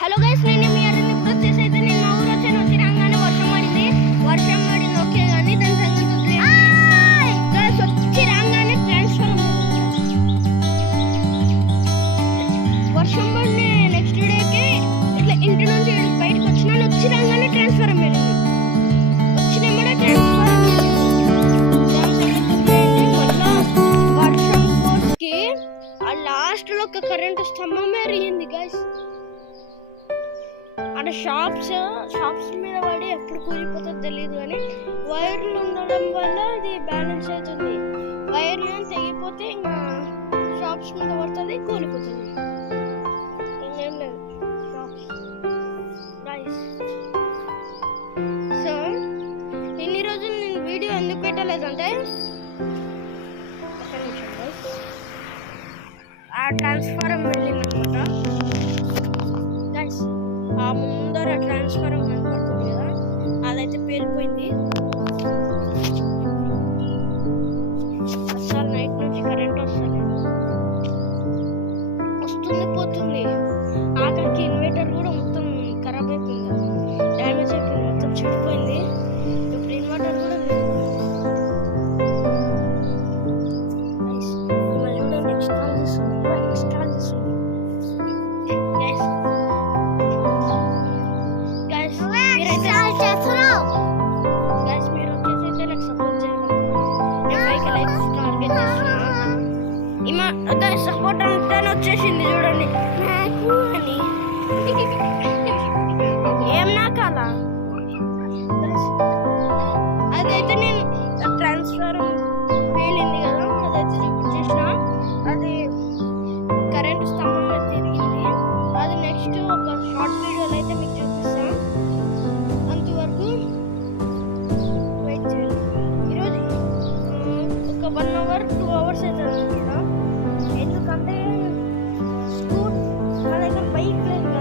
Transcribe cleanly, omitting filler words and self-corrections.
Hello guys, నేను మీ అరవింద్. ఇప్పుడు వచ్చేసి అయితే నేను మా ఊరు వచ్చాను. వచ్చి రాగానే వర్షం పడింది ఓకే, కానీ దాని సంగతి వదిలేయండి. గైస్, వచ్చి రాగానే ట్రాన్స్ఫర్ వర్షం పడిన నెక్స్ట్ డేకి ఇట్లా ఇంటి నుంచి బయటకు వచ్చినా వచ్చి రాగానే ట్రాన్స్ఫర్ పడింది. వచ్చినప్పుడే ట్రాన్స్ఫర్ మళ్ళా వర్షం కోర్స్కి ఆ లాస్ట్లో ఒక కరెంటు స్తంభమే ఎరిగింది గైస్. అంటే షాప్స్ మీద పడి ఎప్పుడు కూలిపోతుందో తెలియదు, కానీ వైర్లు ఉండడం వల్ల అది బ్యాలెన్స్ అవుతుంది. వైర్లు తెగిపోతే ఇంకా షాప్స్ మీద పడుతుంది, కూలిపోతుంది. ఇంకేం లేదు షాప్స్ గైస్. సో ఇన్ని రోజులు నేను వీడియో ఎందుకు పెట్టలేదంటే, ఒక నిమిషం గైస్, ఆ ట్రాన్స్ఫారం వెళ్ళిందనమాట గైస్. ఆ ముందర ట్రాన్స్ఫారం కనపడుతుంది కదా, అదైతే పేలిపోయింది. అసలు నైట్ నుంచి కరెంట్ వస్తుంది పోతుంది. ఆఖరికి ఇన్వర్టర్ కూడా మొత్తం ఖరాబ్ అయిపోయింది, డ్యామేజ్ అయిపోయింది, మొత్తం చెడిపోయింది. ఇప్పుడు ఇన్వర్టర్ కూడా ఇన్స్టాల్ చేస్తుంది. సపోర్ట్ అంతానే వచ్చేసింది చూడండి అని. ఏం నాకాలా అదైతే నేను ట్రాన్స్ఫర్ పేలింది కదా, అదైతే చూపించేసిన. అది కరెంటు స్తంభం మీద తిరిగింది. అది నెక్స్ట్ ఒక షార్ట్ వీడియోలో అయితే మీకు చూపిస్తాను. అంతవరకు వెయిట్ చేయండి. ఈరోజు ఒక 1 hour 2 hours అవుతుంది అనుకుంటా. ఎందుకంటే నా దగ్గర బైక్ లేదు.